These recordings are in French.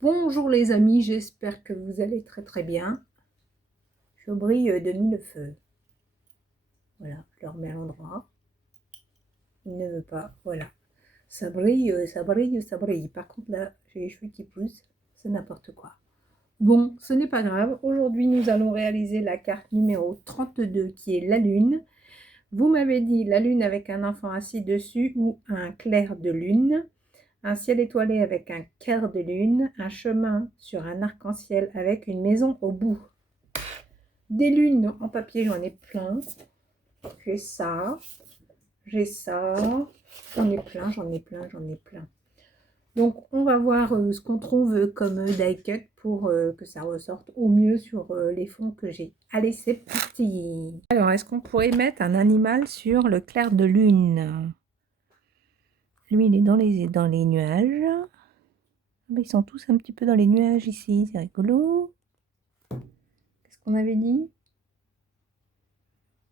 Bonjour les amis, j'espère que vous allez très bien. Je brille de mille feux. Voilà, je le remets à l'endroit. Il ne veut pas, voilà. Ça brille, ça brille, ça brille. Par contre là, j'ai les cheveux qui poussent, c'est n'importe quoi. Bon, ce n'est pas grave. Aujourd'hui, nous allons réaliser la carte numéro 32 qui est la lune. Vous m'avez dit la lune avec un enfant assis dessus ou un clair de lune. Un ciel étoilé avec un quart de lune, un chemin sur un arc-en-ciel avec une maison au bout. Des lunes en papier, j'en ai plein. J'ai ça, j'ai ça. J'en ai plein, j'en ai plein, j'en ai plein. Donc, on va voir ce qu'on trouve comme die cut pour que ça ressorte au mieux sur les fonds que j'ai. Allez, c'est parti. Alors, est-ce qu'on pourrait mettre un animal sur le clair de lune? Lui, il est dans les nuages. Ils sont tous un petit peu dans les nuages ici, c'est rigolo. Qu'est-ce qu'on avait dit?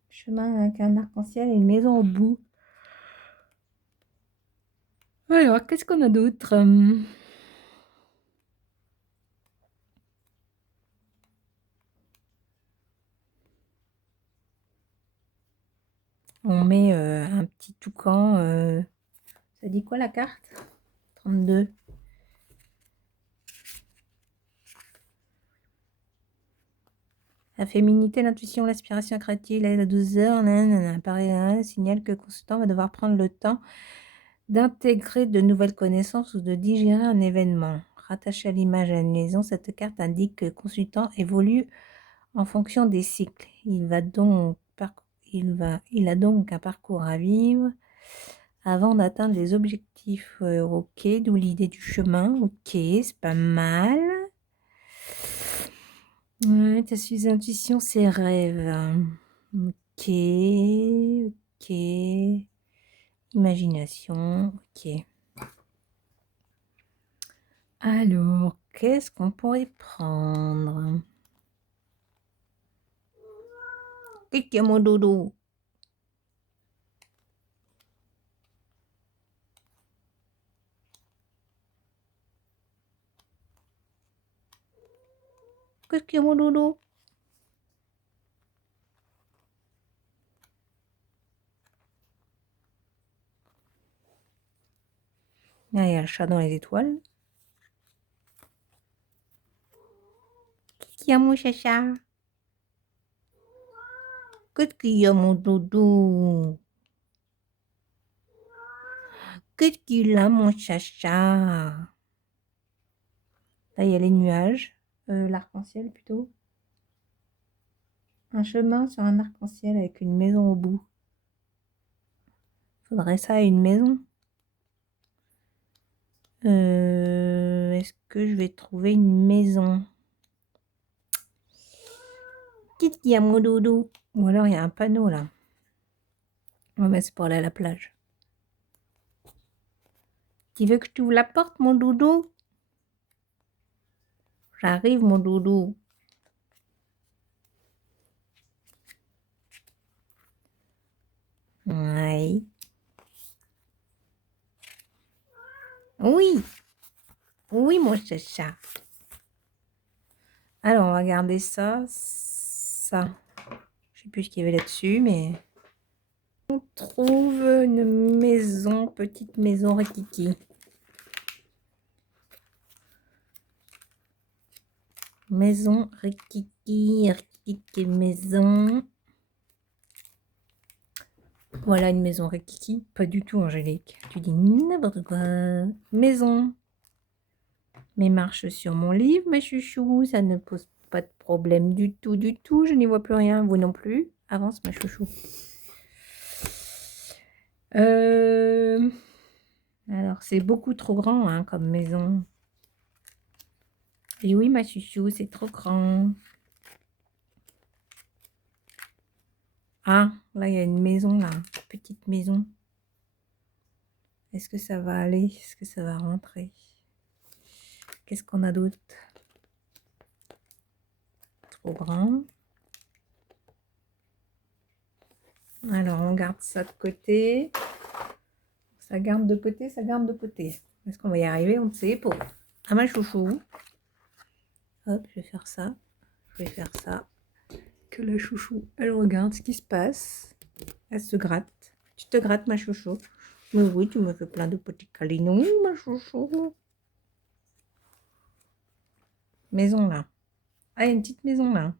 Chemin avec un arc-en-ciel et une maison au bout. Alors, qu'est-ce qu'on a d'autre? On met un petit toucan. Ça dit quoi la carte? 32. La féminité, l'intuition, l'aspiration créative, la douceur, apparaît signale que le consultant va devoir prendre le temps d'intégrer de nouvelles connaissances ou de digérer un événement. Rattaché à l'image à une maison, cette carte indique que le consultant évolue en fonction des cycles. Il a donc un parcours à vivre avant d'atteindre les objectifs. Ok, d'où l'idée du chemin. Ok, c'est pas mal. Ouais, ta suite intuition, c'est rêve. Ok, ok. Imagination, ok. Alors, qu'est-ce qu'on pourrait prendre? Qu'est-ce qu'il y a, mon dodo? Qu'est-ce qu'il y a, mon dodo? Ah, il y a le chat dans les étoiles. Qu'est-ce qu'il y a, mon chacha? Qu'est-ce qu'il y a, mon dodo? Qu'est-ce qu'il a, mon chacha? Là, il y a les nuages. L'arc-en-ciel, plutôt. Un chemin sur un arc-en-ciel avec une maison au bout. Faudrait ça à une maison. Est-ce que je vais trouver une maison? Qu'est-ce qu'il y a, mon dodo? Ou alors, il y a un panneau, là. Ouais, mais c'est pour aller à la plage. Tu veux que je t'ouvre la porte, mon doudou? J'arrive, mon doudou. Ouais. Oui. Oui, mon chacha. Alors, on va garder ça. Ça. Je sais plus ce qu'il y avait là-dessus, mais... On trouve une maison, petite maison rikiki. Maison rikiki, rikiki maison. Voilà une maison rikiki. Pas du tout, Angélique. Tu dis n'importe quoi. Maison. Mes marches sur mon livre, mes chouchous, ça ne pose pas de problème du tout, du tout. Je n'y vois plus rien, vous non plus. Avance, ma chouchou. Alors, c'est beaucoup trop grand hein, comme maison. Et oui, ma chouchou, c'est trop grand. Ah, là, il y a une maison, là. Petite maison. Est-ce que ça va aller? Est-ce que ça va rentrer? Qu'est-ce qu'on a d'autre? Trop grand. Alors, on garde ça de côté. Ça garde de côté, ça garde de côté. Est-ce qu'on va y arriver? On ne sait pas. à ma chouchou. Hop, je vais faire ça. Je vais faire ça. Que la chouchou, elle regarde ce qui se passe. Elle se gratte. Tu te grattes, ma chouchou? Mais oui, tu me fais plein de petits câlinous, ma chouchou. Maison là. Ah, il y a une petite maison là.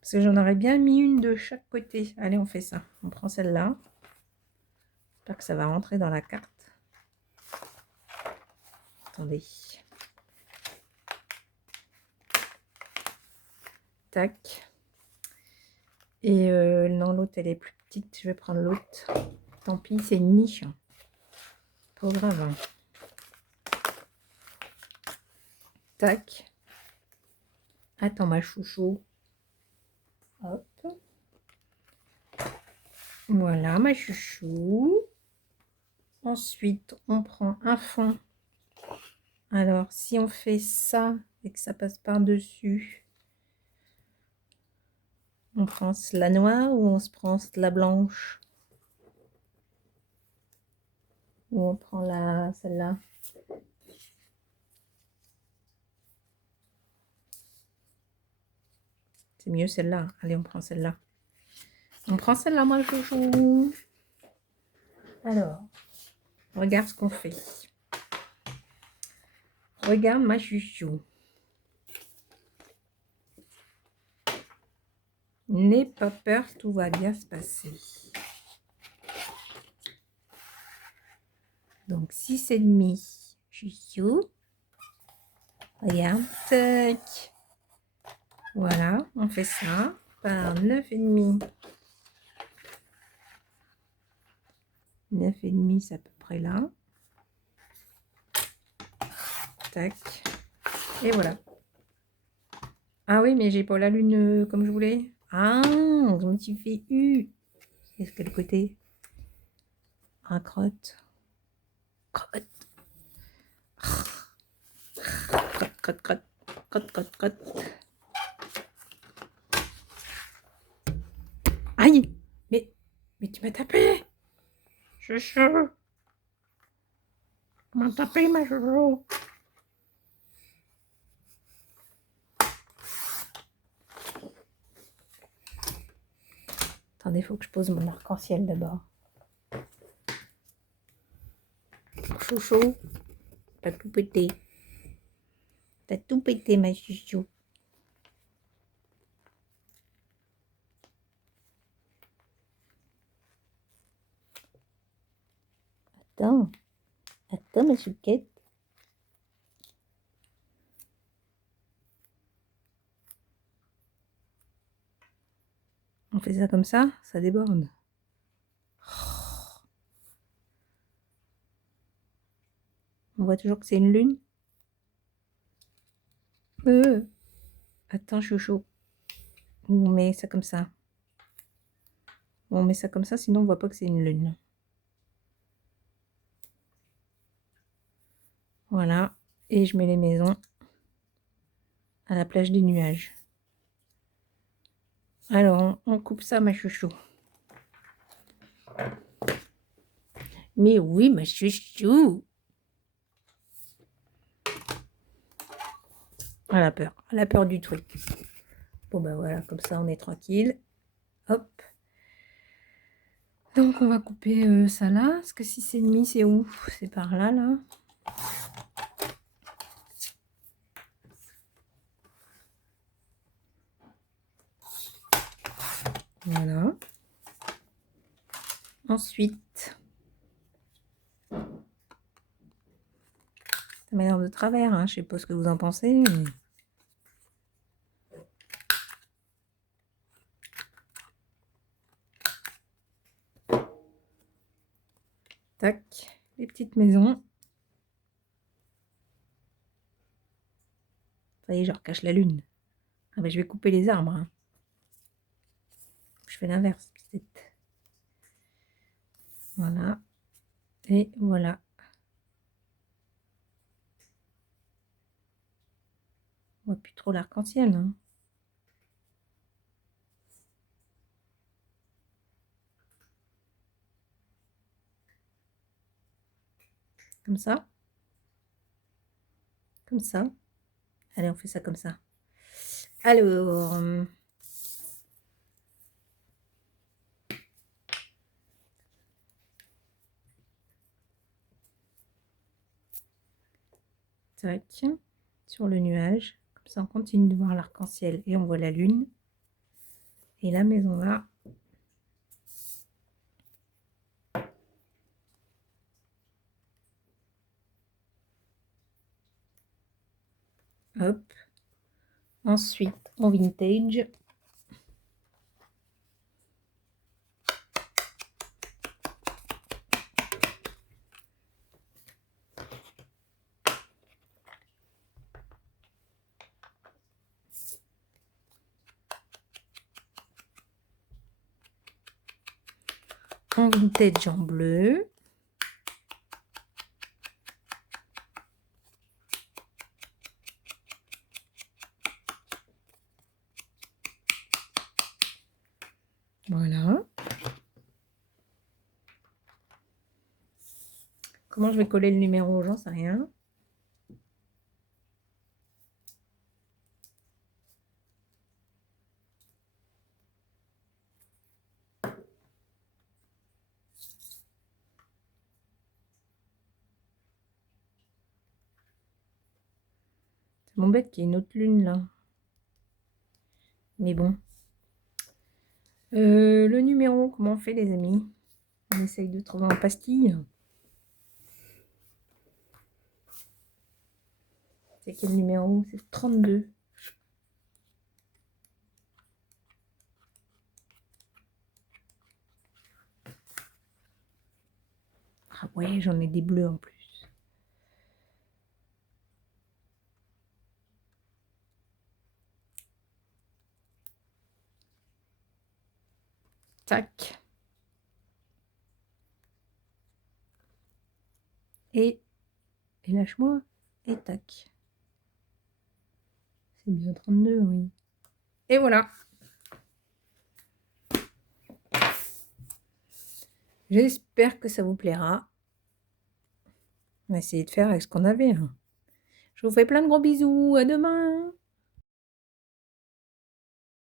Parce que j'en aurais bien mis une de chaque côté. Allez, on fait ça. On prend celle-là. J'espère que ça va rentrer dans la carte. Attendez. Tac. Et non, l'autre, elle est plus petite. Je vais prendre l'autre. Tant pis, c'est une niche. Pas grave. Hein. Tac. Attends, ma chouchou. Hop. Voilà, ma chouchou. Ensuite, on prend un fond. Alors, si on fait ça et que ça passe par-dessus, on prend la noire ou on se prend la blanche? Ou on prend celle-là? C'est mieux celle-là. Allez, on prend celle-là. On prend celle-là, moi, chouchou. Alors, regarde ce qu'on fait. Regarde ma chouchou. N'aie pas peur, tout va bien se passer. Donc, 6,5. Chouchou. Regarde. Tac. Voilà, on fait ça par 9,5. 9,5, c'est à peu près là. Tac. Et voilà. Ah oui, mais j'ai pas la lune comme je voulais. Ah, je me suis fait U. Est-ce quel côté? Ah, crotte. Crotte. Crotte, crotte, crotte. Crotte, crotte, crotte. Aïe! Mais tu m'as tapé! Chouchou! Tu m'as tapé, ma chouchou! Attendez, il faut que je pose mon arc-en-ciel d'abord. Chouchou, t'as tout pété. T'as tout pété, ma chouchou. Attends, ma chouquette. On fait ça comme ça déborde. On voit toujours que c'est une lune. Attends, chouchou. On met ça comme ça. On met ça comme ça, sinon on voit pas que c'est une lune. Voilà. Et je mets les maisons à la plage des nuages. Alors, on coupe ça, ma chouchou. Mais oui, ma chouchou. Elle a peur. Elle a peur du truc. Bon, ben voilà, comme ça, on est tranquille. Hop. Donc, on va couper ça là. Parce que 6,5, c'est où? C'est par là, là. Voilà. Ensuite, ça m'a l'air de travers, hein. Je sais pas ce que vous en pensez. Mais... Tac, les petites maisons. Ça y est, je recache la lune. Ah ben, je vais couper les arbres. Hein. Je fais l'inverse, peut-être. Voilà. Et voilà. On voit plus trop l'arc-en-ciel. Hein. Comme ça. comme ça. Allez, on fait ça comme ça. Alors, tac, sur le nuage. Comme ça, on continue de voir l'arc-en-ciel et on voit la lune. Et la maison là. Hop. Ensuite, en vintage. En vintage en bleu. Voilà. Comment je vais coller le numéro, j'en sais rien. C'est mon bête qui est une autre lune là. Mais bon. Le numéro, comment on fait les amis? On essaye de trouver en pastille. C'est quel numéro? C'est 32. Ah ouais, j'en ai des bleus en plus. Tac. Et lâche-moi. Et tac. C'est bien 32, oui. Et voilà. J'espère que ça vous plaira. On va essayer de faire avec ce qu'on avait. Je vous fais plein de gros bisous. À demain.